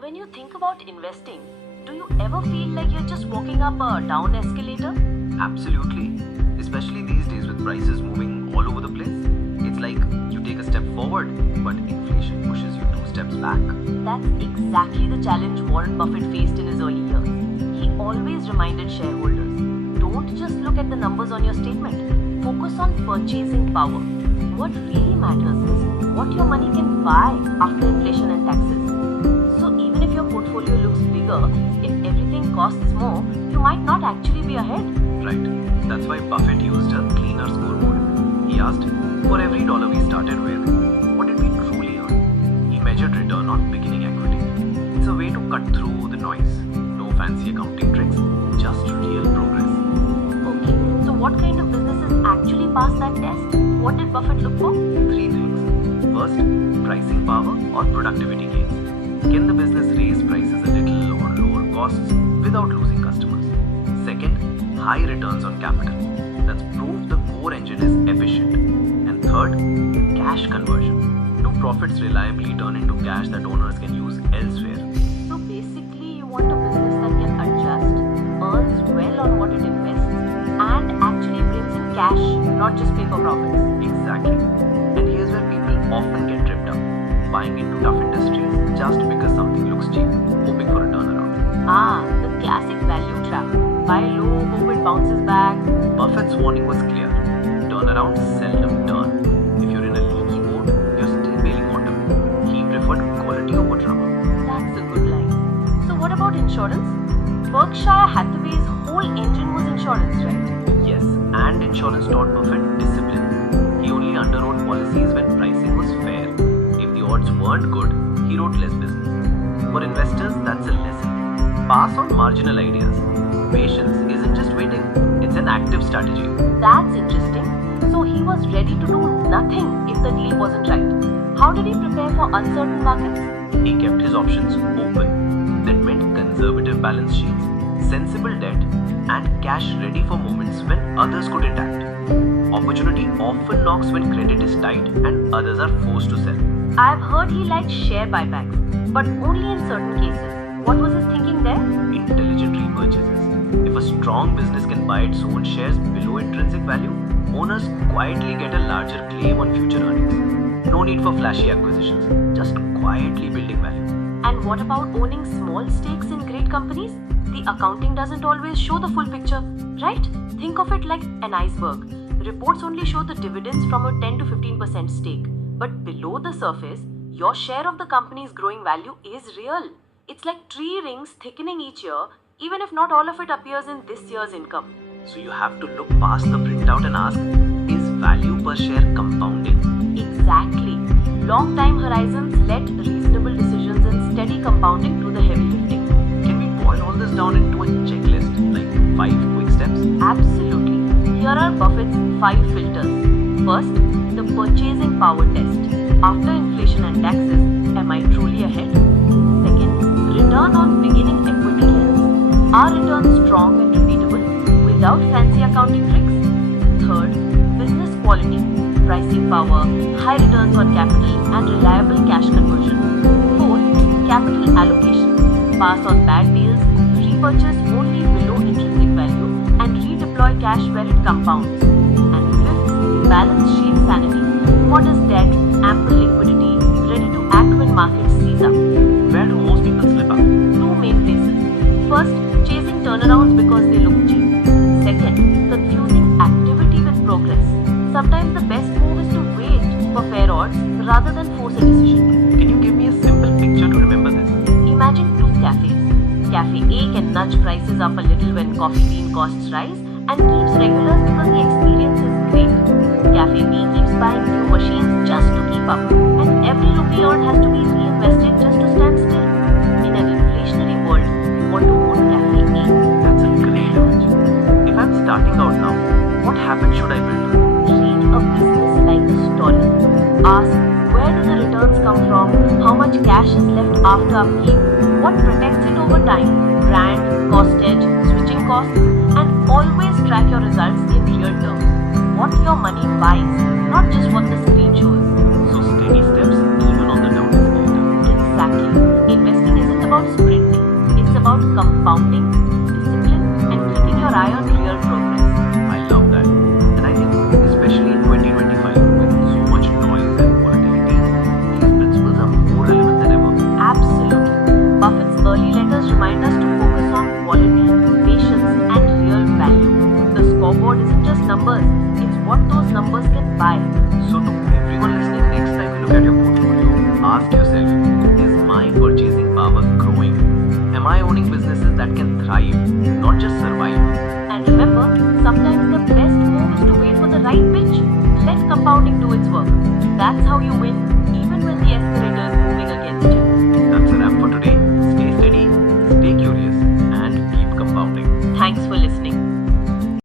When you think about investing, do you ever feel like you're just walking up a down escalator? Absolutely. Especially these days with prices moving all over the place. It's like you take a step forward, but inflation pushes you 2 steps back. That's exactly the challenge Warren Buffett faced in his early years. He always reminded shareholders, don't just look at the numbers on your statement. Focus on purchasing power. What really matters is what your money can buy after inflation and taxes. So even if your portfolio looks bigger, if everything costs more, you might not actually be ahead. Right. That's why Buffett used a cleaner scoreboard. He asked, for every dollar we started with, what did we truly earn? He measured return on beginning equity. It's a way to cut through the noise. No fancy accounting tricks, just real progress. Okay, so what kind of businesses actually pass that test? What did Buffett look for? 3 things. First, pricing power or productivity gains. Can the business raise prices a little or lower costs without losing customers? Second, high returns on capital. That's proof the core engine is efficient. And third, cash conversion. Do profits reliably turn into cash that owners can use elsewhere? So basically you want a business that can adjust, earns well on what it invests, and actually brings in cash, not just paper profits. Exactly. And here's where people often get tripped up, buying into tough industries just because something looks cheap, hoping for a turnaround. The classic value trap. Buy low, hope it bounces back. Buffett's warning was clear. Turnarounds seldom turn. If you're in a leaky boat, you're still bailing water. He preferred quality over drama. That's a good line. So what about insurance? Berkshire Hathaway's whole engine was insurance, right? Yes, and insurance taught Buffett discipline. He only underwrote policies when pricing was fair. If the odds weren't good, he wrote less business. For investors, that's a lesson. Pass on marginal ideas. Patience isn't just waiting, it's an active strategy. That's interesting. So he was ready to do nothing if the deal wasn't right. How did he prepare for uncertain markets? He kept his options open. That meant conservative balance sheets, sensible debt, and cash ready for moments when others couldn't act. Opportunity often knocks when credit is tight and others are forced to sell. I've heard he liked share buybacks, but only in certain cases. What was his thinking there? Intelligent repurchases. If a strong business can buy its own shares below intrinsic value, owners quietly get a larger claim on future earnings. No need for flashy acquisitions, just quietly building value. And what about owning small stakes in great companies? The accounting doesn't always show the full picture, right? Think of it like an iceberg. Reports only show the dividends from a 10 to 15% stake. But below the surface, your share of the company's growing value is real. It's like tree rings thickening each year, even if not all of it appears in this year's income. So you have to look past the printout and ask, is value per share compounding? Exactly. Long time horizons let reasonable decisions and steady compounding do the heavy lifting. Can we boil all this down into a checklist, like 5 quick steps? Absolutely. Here are Buffett's 5 filters. First, the purchasing power test. After inflation and taxes, am I truly ahead? Second, return on beginning equity lens. Are returns strong and repeatable without fancy accounting tricks? Third, business quality. Pricing power, high returns on capital, and reliable cash conversion. Fourth, capital allocation. Pass on bad deals, repurchase only below intrinsic value, and redeploy cash where it compounds. And fifth, balance sheet sanity. What is debt, ample liquidity, ready to act when markets seize up? Where do most people slip up? 2 main places. First, chasing turnarounds because they look cheap. Second, confusing activity with progress. Sometimes the best move is to wait for fair odds rather than force a decision. Can you give me a simple picture to remember this? Imagine 2 cafes. Cafe A can nudge prices up a little when coffee bean costs rise and keeps regulars because the experience is great. Cafe B keeps buying new machines just to keep up, and every rupee earned has to be reinvested just to stand still. In an inflationary world, you want to own Cafe A. That's a great image. If I'm starting out now, what habit should I build? Treat a business like a story. Ask, where do the returns come from? How much cash is left after upkeep? What protects it over time? Brand, cost edge, switching costs, and always track your results in real terms. What your money buys, not just what the screen shows. So steady steps even on the down escalator. Exactly. Investing isn't about thrive, not just survive. And remember, sometimes the best move is to wait for the right pitch. Let compounding do its work. That's how you win, even when the escalator is moving against you.